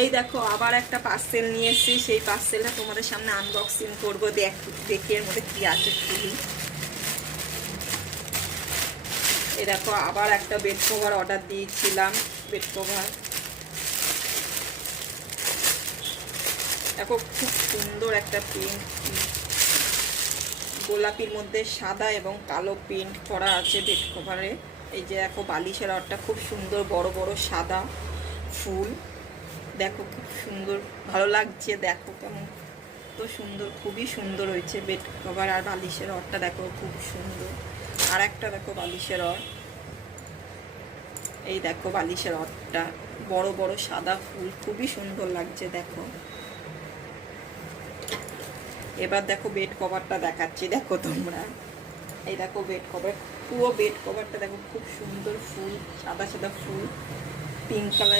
এই দেখো আবার একটা পার্সেল নিয়ে এসেছি, সেই পার্সেলটা তোমাদের সামনে আনবক্সিং করবো। দেখি এর মধ্যে কি আছে খুবই। এই দেখো আবার একটা বেড কভার অর্ডার দিয়েছিলাম, বেড কভার। দেখো খুব সুন্দর একটা প্রিন্ট, গোলাপির মধ্যে সাদা এবং কালো প্রিন্ট করা আছে বেড কভারে। এই যে দেখো বালিশের রডটা খুব সুন্দর, বড় বড় সাদা ফুল। দেখো খুব সুন্দর, ভালো লাগছে। দেখো কেমন তো সুন্দর, খুবই সুন্দর হয়েছে বেড কভার। আর বালিশের রডটা দেখো খুব সুন্দর। আর একটা দেখো বালিশের রড, এই দেখো বালিশের রডটা বড় বড় সাদা ফুল, খুবই সুন্দর লাগছে। দেখো এবার দেখো বেড কভারটা দেখাচ্ছি, দেখো তোমরা। এই দেখো বেড কভার, পুরো বেড কভারটা দেখো খুব সুন্দর ফুল, সাদা সাদা ফুল, পিঙ্ক কালার।